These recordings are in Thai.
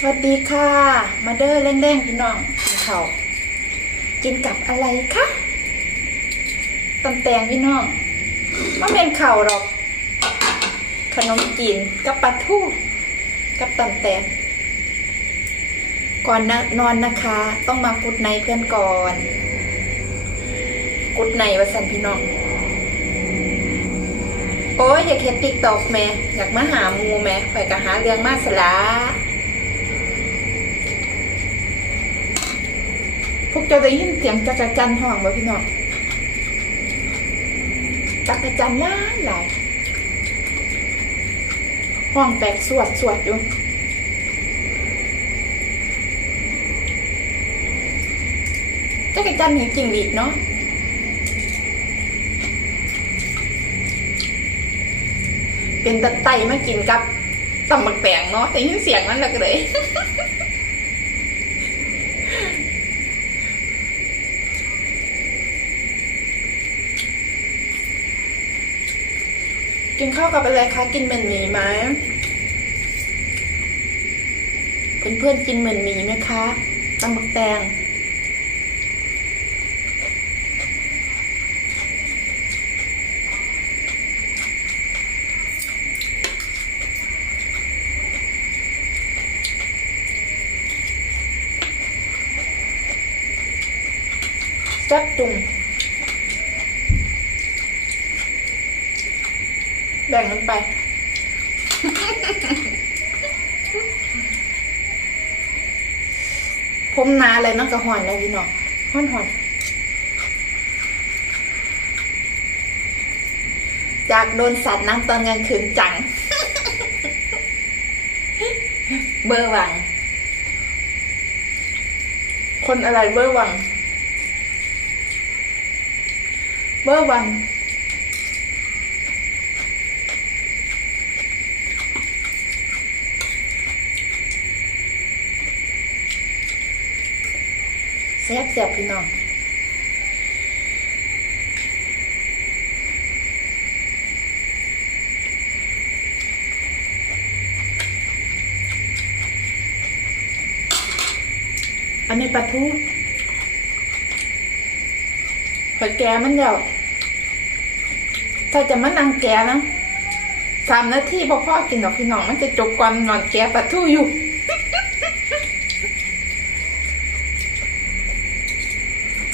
สวัสดีค่ะ มาเดอร์เล่นแรงพี่น้องกินข้าวกินกับอะไรคะตำแตงพี่น้องมาเป็นข่าวหรอก ขนมจีนกับปลาทูกับตำแตงก่อนนะนอนนะคะ ต้องมากุดในเพื่อนก่อน กุดในวัสันพี่น้อง โอ้ยอยากเห็นติ๊กตอกแม่ อยากมาหามูแม่ข่อยก็หาเรื่องมาสละ พวกเจ้าได้ยินเสียงจักรจันห้องบ่พี่น้องจักรจันทร์หลายหลายห้องแตกสวดสวดอยู่จักรจันเห็นจริงดีเนาะเป็นตะไตมากินกับตำบักแตงเนาะแต่ยินเสียงนั้นแหละก็เลย กินข้าวกับอะไรคะ กินเหมือนหมีไหมเพื่อนเพื่อนๆกินเหมือนหมีไหมคะตำบักแตงแซ่บจุง แบ่งมันไป ผมนาอะไรมันก็หอนนะพี่น้องหอนหอนจากโดนสัตว์น้ำตอนกลางคืนจัง เบอร์หวัง คนอะไรเบอร์หวัง เบอร์หวัง แซ่บแซ่บพี่น้องอันนี้ปลาทูหอยแกมันเดียวถ้าจะมานั่งแกนะสามนาทีพอพ่อกินดอกพี่น้องมันจะจบก่อนนอนแกปลาทูอยู่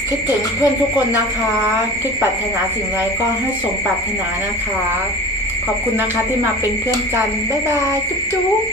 คิดถึงเพื่อนทุกคนนะคะ คิดปรารถนาสิ่งใดก็ให้สมปรารถนานะคะ ขอบคุณนะคะที่มาเป็นเพื่อนกัน บ๊ายบาย จุ๊บจุ๊บ